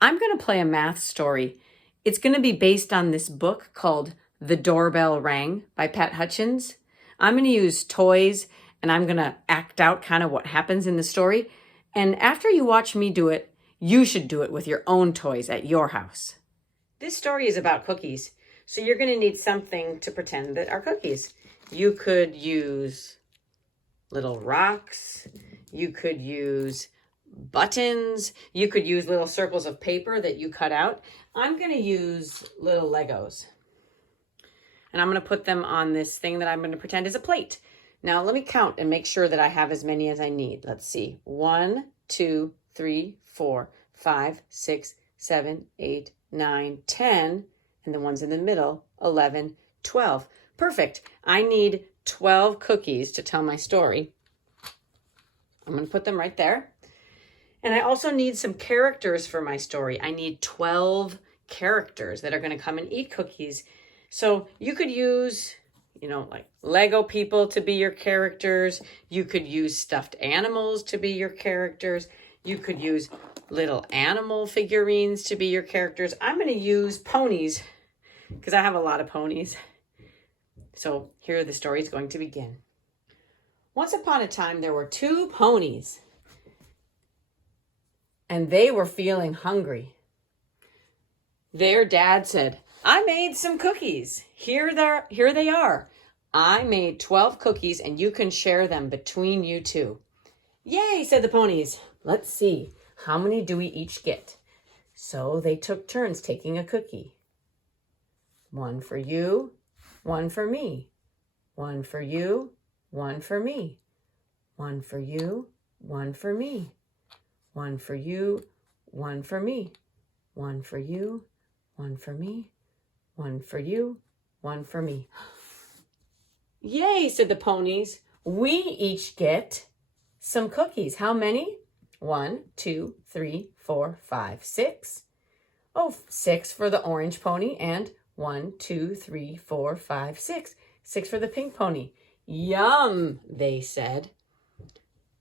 I'm going to play a math story. It's going to be based on this book called The Doorbell Rang by Pat Hutchins. I'm going to use toys and I'm going to act out kind of what happens in the story. And after you watch me do it, you should do it with your own toys at your house. This story is about cookies, so you're going to need something to pretend that are cookies. You could use little rocks. You could use buttons. You could use little circles of paper that you cut out. I'm going to use little Legos. And I'm going to put them on this thing that I'm going to pretend is a plate. Now let me count and make sure that I have as many as I need. Let's see. 1, 2, 3, 4, 5, 6, 7, 8, 9, 10. And the ones in the middle, 11, 12. Perfect. I need 12 cookies to tell my story. I'm going to put them right there. And I also need some characters for my story. I need 12 characters that are going to come and eat cookies. So you could use, like Lego people to be your characters. You could use stuffed animals to be your characters. You could use little animal figurines to be your characters. I'm going to use ponies because I have a lot of ponies. So here the story is going to begin. Once upon a time, there were 2 ponies. And they were feeling hungry. Their dad said, I made some cookies. Here they are. I made 12 cookies and you can share them between you 2. Yay, said the ponies. Let's see, how many do we each get? So they took turns taking a cookie. 1 for you, 1 for me. 1 for you, 1 for me. 1 for you, 1 for me. 1 for you, 1 for me. 1 for you, 1 for me. 1 for you, 1 for me. Yay, said the ponies. We each get some cookies. How many? 1, 2, 3, 4, 5, 6. Oh, 6 for the orange pony and 1, 2, 3, 4, 5, 6. 6 for the pink pony. Yum, they said.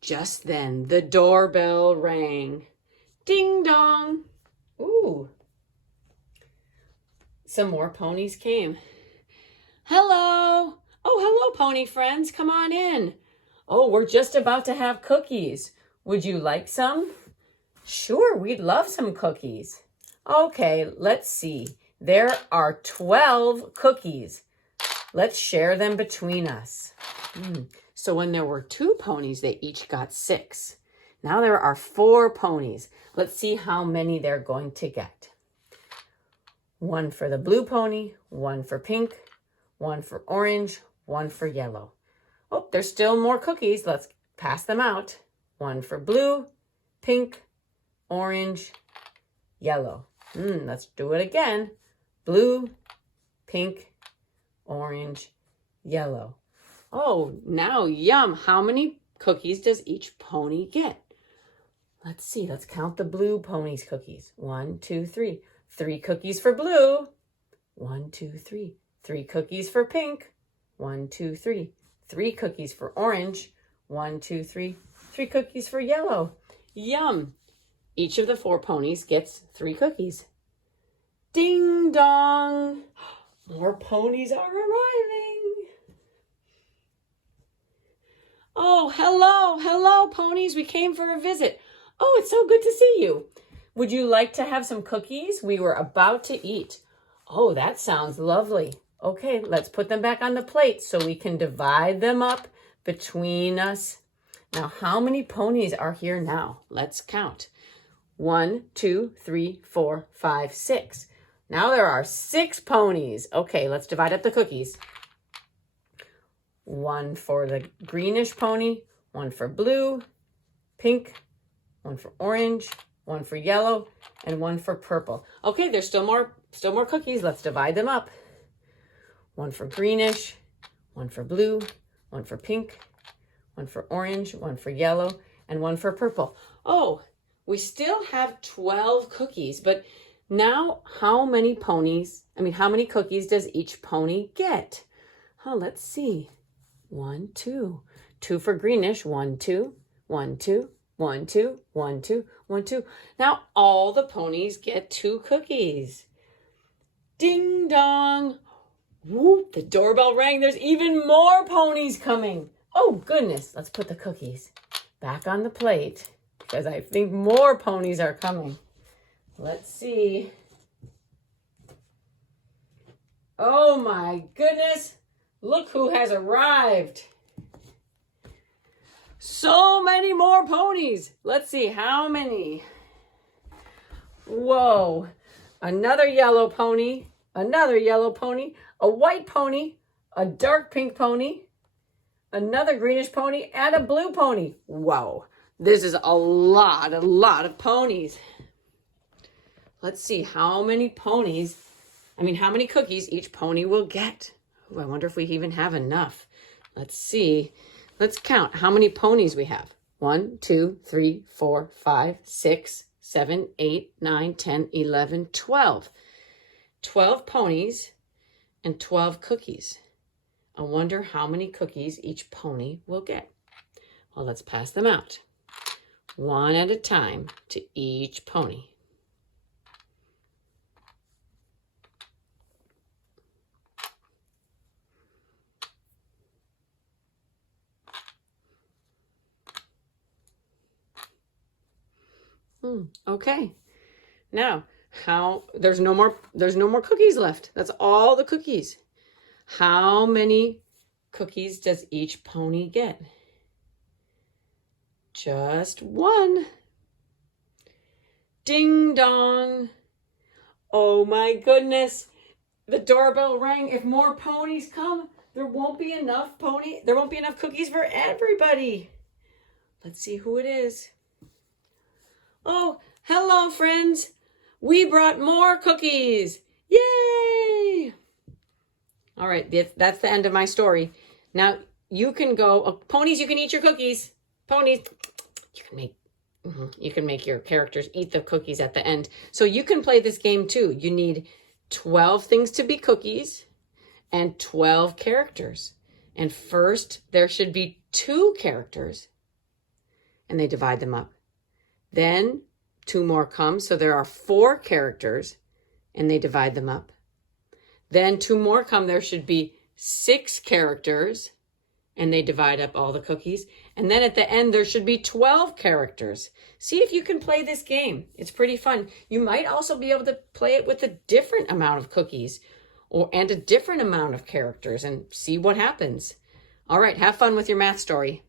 Just then, the doorbell rang. Ding dong. Ooh. Some more ponies came. Hello. Oh, hello, pony friends. Come on in. Oh, we're just about to have cookies. Would you like some? Sure, we'd love some cookies. Okay, let's see. There are 12 cookies. Let's share them between us. So when there were 2 ponies, they each got 6. Now there are 4 ponies. Let's see how many they're going to get. 1 for the blue pony, 1 for pink, 1 for orange, 1 for yellow. Oh, there's still more cookies. Let's pass them out. 1 for blue, pink, orange, yellow. Let's do it again. Blue, pink, orange, yellow. Oh, now yum. How many cookies does each pony get? Let's see. Let's count the blue pony's cookies. 1, 2, 3. 3 cookies for blue. 1, 2, 3. 3 cookies for pink. 1, 2, 3. 3 cookies for orange. 1, 2, 3. 3 cookies for yellow. Yum. Each of the 4 ponies gets 3 cookies. Ding dong. More ponies are arriving. Oh, hello, ponies. We came for a visit. Oh, it's so good to see you. Would you like to have some cookies? We were about to eat. Oh, that sounds lovely. Okay, let's put them back on the plate so we can divide them up between us. Now, how many ponies are here now? Let's count. 1, 2, 3, 4, 5, 6. Now there are 6 ponies. Okay, let's divide up the cookies. 1 for the greenish pony, 1 for blue, pink, 1 for orange, 1 for yellow, and 1 for purple. Okay, there's still more cookies. Let's divide them up. 1 for greenish, 1 for blue, 1 for pink, 1 for orange, 1 for yellow, and 1 for purple. Oh, we still have 12 cookies, but now how many cookies does each pony get? Oh, let's see. 1, 2. 2 for greenish. 1, 2. 1, 2. 1, 2. 1, 2. 1, 2. Now all the ponies get 2 cookies. Ding dong. Whoop, the doorbell rang. There's even more ponies coming. Oh, goodness. Let's put the cookies back on the plate because I think more ponies are coming. Let's see. Oh, my goodness. Look who has arrived. So many more ponies. Let's see how many. Whoa. Another yellow pony, a white pony, a dark pink pony, another greenish pony, and a blue pony. Whoa. This is a lot of ponies. Let's see how many cookies each pony will get. Ooh, I wonder if we even have enough. Let's see. Let's count how many ponies we have. 1, 2, 3, 4, 5, 6, 7, 8, 9, 10, 11, 12. 12 ponies and 12 cookies. I wonder how many cookies each pony will get. Well, let's pass them out. One at a time to each pony. Okay. Now, there's no more cookies left. That's all the cookies. How many cookies does each pony get? Just 1. Ding dong. Oh my goodness. The doorbell rang. If more ponies come, there won't be enough cookies for everybody. Let's see who it is. Oh, hello, friends. We brought more cookies. Yay! All right, that's the end of my story. Now, you can go, ponies, you can eat your cookies. Ponies, you can make your characters eat the cookies at the end. So you can play this game too. You need 12 things to be cookies and 12 characters. And first, there should be 2 characters, and they divide them up. Then 2 more come, so there are 4 characters, and they divide them up. Then 2 more come, there should be 6 characters, and they divide up all the cookies. And then at the end, there should be 12 characters. See if you can play this game. It's pretty fun. You might also be able to play it with a different amount of cookies and a different amount of characters and see what happens. All right, have fun with your math story.